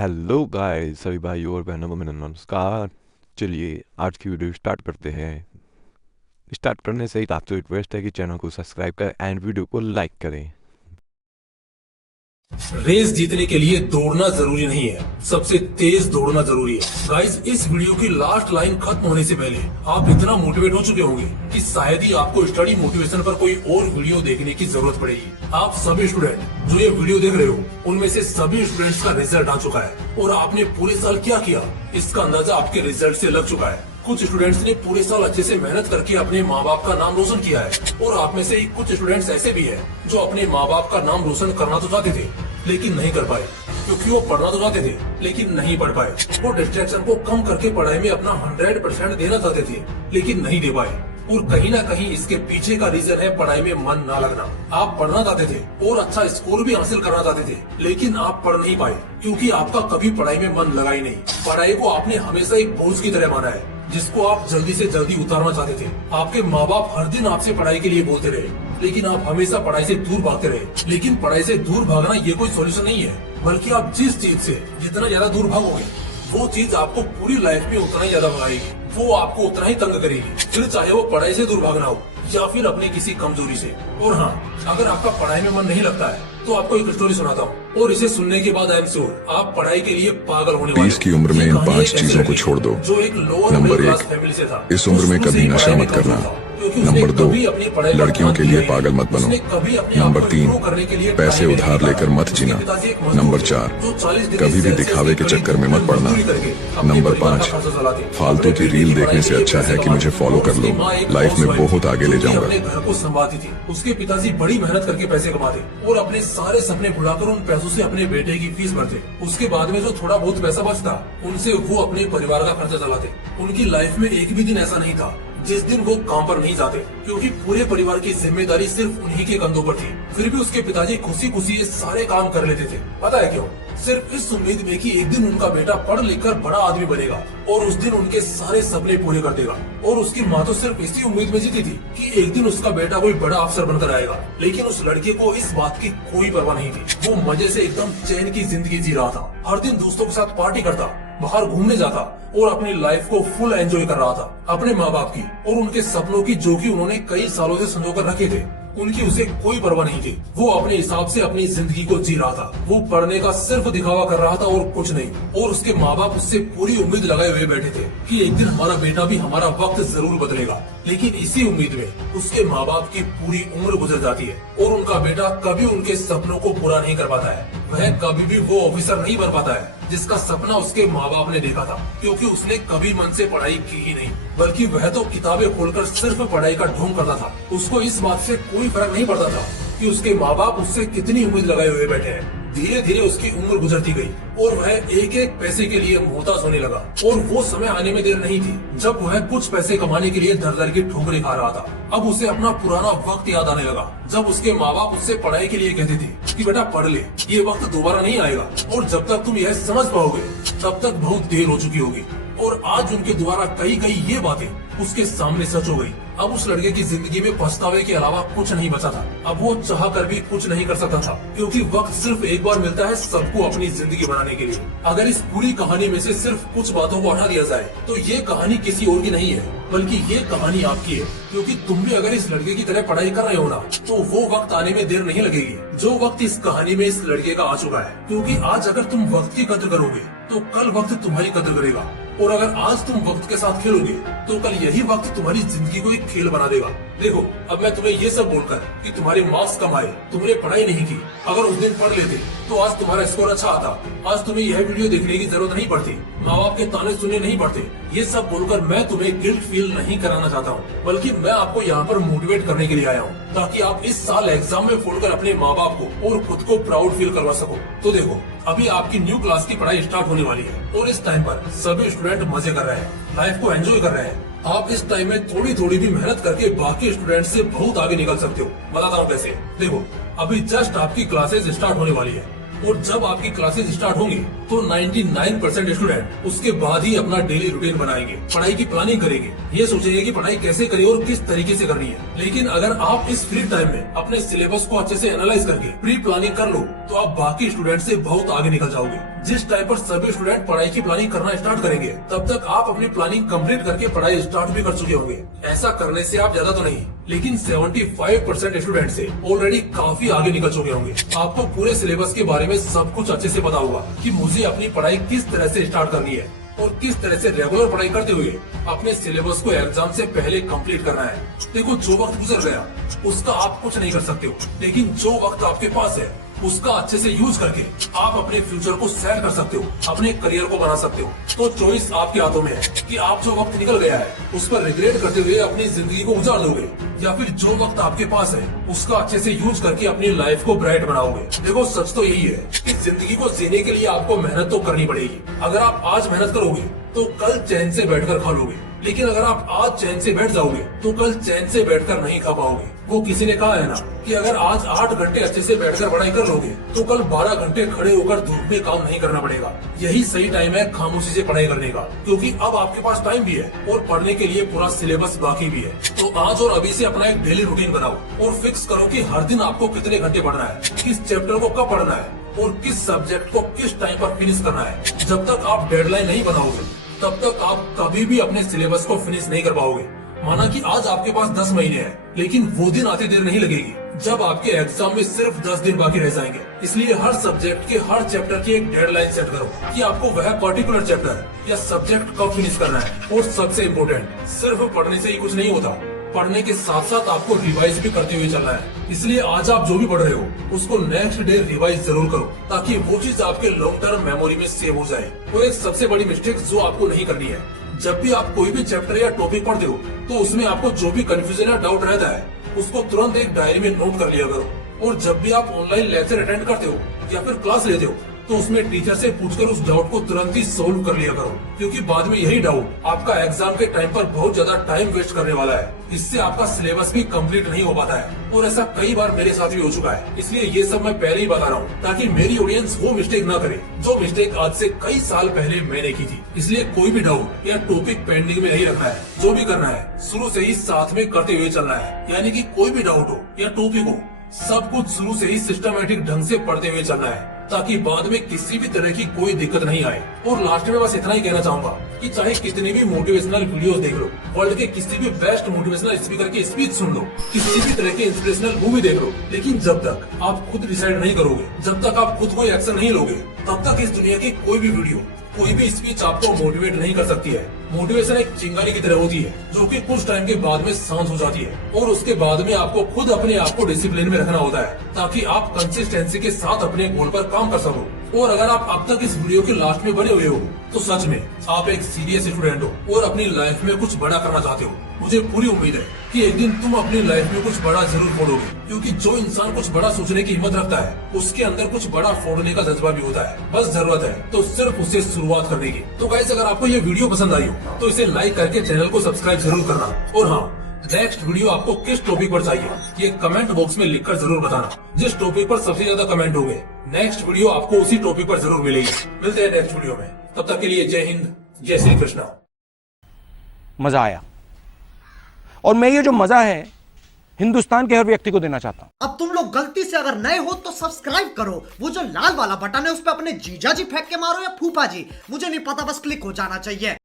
Hello guys, सभी भाइयों और बहनों को मेरा नमस्कार। चलिए आज की वीडियो स्टार्ट करते हैं। स्टार्ट करने से ही आपसे रिक्वेस्ट है कि चैनल को सब्सक्राइब करें एंड वीडियो को लाइक करें। रेस जीतने के लिए दौड़ना जरूरी नहीं है, सबसे तेज दौड़ना जरूरी है। गाइस, इस वीडियो की लास्ट लाइन खत्म होने से पहले आप इतना मोटिवेट हो चुके होंगे कि शायद ही आपको स्टडी मोटिवेशन पर कोई और वीडियो देखने की जरूरत पड़ेगी। आप सभी स्टूडेंट जो ये वीडियो देख रहे हो, उनमें से सभी स्टूडेंट्स का रिजल्ट आ चुका है और आपने पूरे साल क्या किया इसका अंदाजा आपके रिजल्ट से लग चुका है। कुछ स्टूडेंट्स ने पूरे साल अच्छे से मेहनत करके अपने माँ बाप का नाम रोशन किया है और आप में से ही कुछ स्टूडेंट्स ऐसे भी हैं जो अपने माँ बाप का नाम रोशन करना तो चाहते थे लेकिन नहीं कर पाए, क्योंकि वो पढ़ना तो चाहते थे लेकिन नहीं पढ़ पाए। वो डिस्ट्रैक्शन को कम करके पढ़ाई में अपना 100% देना चाहते थे लेकिन नहीं दे पाए। और कहीं ना कहीं इसके पीछे का रीजन है पढ़ाई में मन ना लगना। आप पढ़ना चाहते थे और अच्छा स्कोर भी हासिल करना चाहते थे लेकिन आप पढ़ नहीं पाए क्योंकि आपका कभी पढ़ाई में मन लगा ही नहीं। पढ़ाई को आपने हमेशा एक बोझ की तरह माना है जिसको आप जल्दी से जल्दी उतारना चाहते थे। आपके माँ बाप हर दिन आपसे पढ़ाई के लिए बोलते रहे लेकिन आप हमेशा पढ़ाई से दूर भागते रहे। लेकिन पढ़ाई से दूर भागना ये कोई सॉल्यूशन नहीं है, बल्कि आप जिस चीज से जितना ज्यादा दूर भागोगे वो चीज आपको पूरी लाइफ में उतना ही ज्यादा भगाएगी, वो आपको उतना ही तंग करेगी। फिर चाहे वो पढ़ाई से दूर भागना हो या फिर अपनी किसी कमजोरी से। और हाँ, अगर आपका पढ़ाई में मन नहीं लगता है तो आपको एक स्टोरी सुनाता हूँ और इसे सुनने के बाद आई एम श्योर आप पढ़ाई के लिए पागल होने वाले। 20 की उम्र में इन 5 चीजों को छोड़ दो। जो एक लोअर मिडिल क्लास फैमिली से था, इस उम्र में कभी नशा मत करना। नंबर 2, लड़कियों के लिए पागल मत बनो। नंबर 3, पैसे उधार लेकर मत जीना। नंबर 4, कभी भी दिखावे के चक्कर में मत पड़ना। नंबर 5, फालतू की रील देखने से अच्छा है कि मुझे फॉलो कर लो, लाइफ में बहुत आगे ले जाऊंगा। अपने घर को संभालती थी, उसके पिताजी बड़ी मेहनत करके पैसे कमाते और अपने सारे सपने भुलाकर उन पैसों से अपने बेटे की फीस भरते। उसके बाद में जो थोड़ा बहुत पैसा बचता उनसे वो अपने परिवार का खर्चा चलाते। उनकी लाइफ में एक भी दिन ऐसा नहीं था जिस दिन वो काम पर नहीं जाते, क्योंकि पूरे परिवार की जिम्मेदारी सिर्फ उन्हीं के कंधों पर थी। फिर भी उसके पिताजी खुशी खुशी ये सारे काम कर लेते थे। पता है क्यों? सिर्फ इस उम्मीद में कि एक दिन उनका बेटा पढ़ लिख कर बड़ा आदमी बनेगा और उस दिन उनके सारे सपने पूरे कर देगा। और उसकी माँ तो सिर्फ इसी उम्मीद में जीती थी कि एक दिन उसका बेटा कोई बड़ा अफसर बनकर आएगा। लेकिन उस लड़के को इस बात की कोई परवाह नहीं थी। वो मजे से एकदम चैन की जिंदगी जी रहा था। हर दिन दोस्तों के साथ पार्टी करता, बाहर घूमने जाता और अपनी लाइफ को फुल एंजॉय कर रहा था। अपने माँ बाप की और उनके सपनों की जो कि उन्होंने कई सालों से संजो कर रखे थे, उनकी उसे कोई परवाह नहीं थी। वो अपने हिसाब से अपनी जिंदगी को जी रहा था। वो पढ़ने का सिर्फ दिखावा कर रहा था और कुछ नहीं। और उसके माँ बाप उससे पूरी उम्मीद लगाए हुए बैठे थे कि एक दिन हमारा बेटा भी हमारा वक्त जरूर बदलेगा। लेकिन इसी उम्मीद में उसके माँ बाप की पूरी उम्र गुजर जाती है और उनका बेटा कभी उनके सपनों को पूरा नहीं कर पाता है। वह कभी भी वो ऑफिसर नहीं बन पाता है जिसका सपना उसके माँ बाप ने देखा था, क्योंकि उसने कभी मन से पढ़ाई की ही नहीं, बल्कि वह तो किताबें खोलकर सिर्फ पढ़ाई का ढोंग करता था। उसको इस बात से कोई फर्क नहीं पड़ता था कि उसके माँ बाप उससे कितनी उम्मीद लगाए हुए बैठे हैं। धीरे धीरे उसकी उम्र गुजरती गई और वह एक एक पैसे के लिए मोहताज होने लगा। और वो समय आने में देर नहीं थी जब वह कुछ पैसे कमाने के लिए दर दर की ठोकरें खा रहा था। अब उसे अपना पुराना वक्त याद आने लगा जब उसके माँ बाप उससे पढ़ाई के लिए कहते थे कि बेटा पढ़ ले, ये वक्त दोबारा नहीं आएगा और जब तक तुम यह समझ पाओगे तब तक बहुत देर हो चुकी होगी। और आज उनके द्वारा कही गई ये बातें उसके सामने सच हो गई। अब उस लड़के की जिंदगी में पछतावे के अलावा कुछ नहीं बचा था। अब वो चाह कर भी कुछ नहीं कर सकता था, क्योंकि वक्त सिर्फ एक बार मिलता है सबको अपनी जिंदगी बनाने के लिए। अगर इस पूरी कहानी में से सिर्फ कुछ बातों को हटा दिया जाए तो ये कहानी किसी और की नहीं है, बल्कि ये कहानी आपकी है। क्योंकि तुम भी अगर इस लड़के की तरह पढ़ाई कर रहे हो ना, तो वो वक्त आने में देर नहीं लगेगी जो वक्त इस कहानी में इस लड़के का आ चुका है। क्योंकि आज अगर तुम वक्त की कद्र करोगे तो कल वक्त तुम्हारी कद्र करेगा, और अगर आज तुम वक्त के साथ खेलोगे तो कल यही वक्त तुम्हारी जिंदगी को एक खेल बना देगा। देखो, अब मैं तुम्हें ये सब बोलकर कि तुम्हारे मार्क्स कम आए, तुमने पढ़ाई नहीं की, अगर उस दिन पढ़ लेते तो आज तुम्हारा स्कोर अच्छा आता, आज तुम्हें यह वीडियो देखने की जरूरत नहीं पड़ती, माँ बाप के ताने सुनने नहीं पड़ते। ये सब बोलकर मैं तुम्हें गिल्ट फील नहीं कराना चाहता हूँ, बल्कि मैं आपको यहाँ पर मोटिवेट करने के लिए आया हूँ ताकि आप इस साल एग्जाम में फोड़कर अपने माँ बाप को और खुद को प्राउड फील करवा सको। तो देखो, अभी आपकी न्यू क्लास की पढ़ाई स्टार्ट होने वाली है और इस टाइम पर सभी स्टूडेंट मजे कर रहे हैं, लाइफ को एंजॉय कर रहे हैं। आप इस टाइम में थोड़ी थोड़ी भी मेहनत करके बाकी स्टूडेंट से बहुत आगे निकल सकते हो। बताता हूँ कैसे। देखो, अभी जस्ट आपकी क्लासेस स्टार्ट होने वाली है और जब आपकी क्लासेस स्टार्ट होंगी तो 99% स्टूडेंट उसके बाद ही अपना डेली रूटीन बनाएंगे, पढ़ाई की प्लानिंग करेंगे, ये सोचेंगे कि पढ़ाई कैसे करें और किस तरीके से करनी है। लेकिन अगर आप इस फ्री टाइम में अपने सिलेबस को अच्छे से एनालाइज करके प्री प्लानिंग कर लो तो आप बाकी स्टूडेंट से बहुत आगे निकल जाओगे। जिस टाइम पर सभी स्टूडेंट पढ़ाई की प्लानिंग करना स्टार्ट करेंगे तब तक आप अपनी प्लानिंग कंप्लीट करके पढ़ाई स्टार्ट भी कर चुके होंगे। ऐसा करने से आप ज्यादा तो नहीं लेकिन 75% स्टूडेंट से ऑलरेडी काफी आगे निकल चुके होंगे। आपको पूरे सिलेबस के बारे में सब कुछ अच्छे से पता होगा कि मुझे अपनी पढ़ाई किस तरह से स्टार्ट करनी है और किस तरह से रेगुलर पढ़ाई करते हुए अपने सिलेबस को एग्जाम से पहले कंप्लीट करना है। देखो, जो वक्त गुजर गया उसका आप कुछ नहीं कर सकते हो, लेकिन जो वक्त आपके पास है उसका अच्छे से यूज करके आप अपने फ्यूचर को सेट कर सकते हो, अपने करियर को बना सकते हो। तो चॉइस आपके हाथों में है कि आप जो वक्त निकल गया है उस पर रिग्रेट करते हुए अपनी जिंदगी को गुजार दोगे या फिर जो वक्त आपके पास है उसका अच्छे से यूज करके अपनी लाइफ को ब्राइट बनाओगे। देखो, सच तो यही है कि जिंदगी को जीने के लिए आपको मेहनत तो करनी पड़ेगी। अगर आप आज मेहनत करोगे तो कल चैन से बैठकर खा लोगे, लेकिन अगर आप आज चैन से बैठ जाओगे तो कल चैन से बैठकर नहीं खा पाओगे। वो किसी ने कहा है ना कि अगर आज 8 घंटे अच्छे से बैठकर पढ़ाई कर लोगे तो कल 12 घंटे खड़े होकर धूप में काम नहीं करना पड़ेगा। यही सही टाइम है खामोशी से पढ़ाई करने का, क्योंकि अब आपके पास टाइम भी है और पढ़ने के लिए पूरा सिलेबस बाकी भी है। तो आज और अभी से अपना एक डेली रूटीन बनाओ और फिक्स करो कि हर दिन आपको कितने घंटे पढ़ना है, किस चैप्टर को कब पढ़ना है और किस सब्जेक्ट को किस टाइम पर फिनिश करना है। जब तक आप डेडलाइन नहीं बनाओगे तब तक आप कभी भी अपने सिलेबस को फिनिश नहीं कर पाओगे। माना कि आज आपके पास 10 महीने हैं, लेकिन वो दिन आते देर नहीं लगेगी जब आपके एग्जाम में सिर्फ 10 दिन बाकी रह जाएंगे। इसलिए हर सब्जेक्ट के हर चैप्टर की एक डेडलाइन सेट करो कि आपको वह पर्टिकुलर चैप्टर या सब्जेक्ट कब फिनिश करना है। और सबसे इम्पोर्टेंट, सिर्फ पढ़ने से ही कुछ नहीं होता, पढ़ने के साथ साथ आपको रिवाइज भी करते हुए चलना है। इसलिए आज आप जो भी पढ़ रहे हो उसको नेक्स्ट डे रिवाइज जरूर करो ताकि वो चीज आपके लॉन्ग टर्म मेमोरी में सेव हो जाए। और एक सबसे बड़ी मिस्टेक जो आपको नहीं करनी है, जब भी आप कोई भी चैप्टर या टॉपिक पढ़ते हो तो उसमें आपको जो भी कंफ्यूजन या डाउट रहता है उसको तुरंत एक डायरी में नोट कर लिया करो। और जब भी आप ऑनलाइन लेक्चर अटेंड करते हो या फिर क्लास लेते हो तो उसमें टीचर से पूछकर उस डाउट को तुरंत ही सोल्व कर लिया करो, क्योंकि बाद में यही डाउट आपका एग्जाम के टाइम पर बहुत ज्यादा टाइम वेस्ट करने वाला है। इससे आपका सिलेबस भी कंप्लीट नहीं हो पाता है और ऐसा कई बार मेरे साथ भी हो चुका है। इसलिए ये सब मैं पहले ही बता रहा हूँ ताकि मेरी ऑडियंस वो मिस्टेक ना करे जो मिस्टेक आज से कई साल पहले मैंने की थी। इसलिए कोई भी डाउट या टॉपिक पेंडिंग में नहीं रखना है, जो भी करना है शुरू से ही साथ में करते हुए चलना है। यानी कि कोई भी डाउट हो या टॉपिक हो, सब कुछ शुरू से ही सिस्टमेटिक ढंग से पढ़ते हुए चलना है ताकि बाद में किसी भी तरह की कोई दिक्कत नहीं आए। और लास्ट में बस इतना ही कहना चाहूंगा कि चाहे कितनी भी मोटिवेशनल वीडियोस देख लो, वर्ल्ड के किसी भी बेस्ट मोटिवेशनल स्पीकर की स्पीच सुन लो, किसी भी तरह की इंस्पिरेशनल मूवी देख लो, लेकिन जब तक आप खुद डिसाइड नहीं करोगे, जब तक आप खुद कोई एक्शन नहीं लोगे, तब तक इस दुनिया की कोई भी वीडियो, कोई भी स्पीच आपको मोटिवेट नहीं कर सकती है। मोटिवेशन एक चिंगारी की तरह होती है जो कि कुछ टाइम के बाद में शांत हो जाती है और उसके बाद में आपको खुद अपने आप को डिसिप्लिन में रखना होता है ताकि आप कंसिस्टेंसी के साथ अपने गोल पर काम कर सको। और अगर आप अब तक इस वीडियो के लास्ट में बने हुए हो तो सच में आप एक सीरियस स्टूडेंट हो और अपनी लाइफ में कुछ बड़ा करना चाहते हो। मुझे पूरी उम्मीद है कि एक दिन तुम अपनी लाइफ में कुछ बड़ा जरूर फोड़ोगे, क्योंकि जो इंसान कुछ बड़ा सोचने की हिम्मत रखता है उसके अंदर कुछ बड़ा फोड़ने का जज्बा भी होता है। बस जरूरत है तो सिर्फ उससे शुरुआत करने की। तो गाइस, अगर आपको ये वीडियो पसंद आई हो तो इसे लाइक करके चैनल को सब्सक्राइब जरूर करना। और हाँ, नेक्स्ट वीडियो आपको किस टॉपिक पर चाहिए ये कमेंट बॉक्स में लिखकर जरूर बताना। जिस टॉपिक पर सबसे ज्यादा कमेंट होंगे नेक्स्ट वीडियो आपको उसी टॉपिक पर जरूर मिलेगी। मिलते हैं नेक्स्ट वीडियो में, तब तक के लिए जय हिंद, जय श्री कृष्णा। मजा आया और मैं ये जो मजा है हिंदुस्तान के हर व्यक्ति को देना चाहता हूं। अब तुम लोग गलती से अगर नए हो तो सब्सक्राइब करो, वो जो लाल वाला बटन है उस पर अपने जीजा जी फेंक के मारो या फूफा जी, मुझे नहीं पता, बस क्लिक हो जाना चाहिए।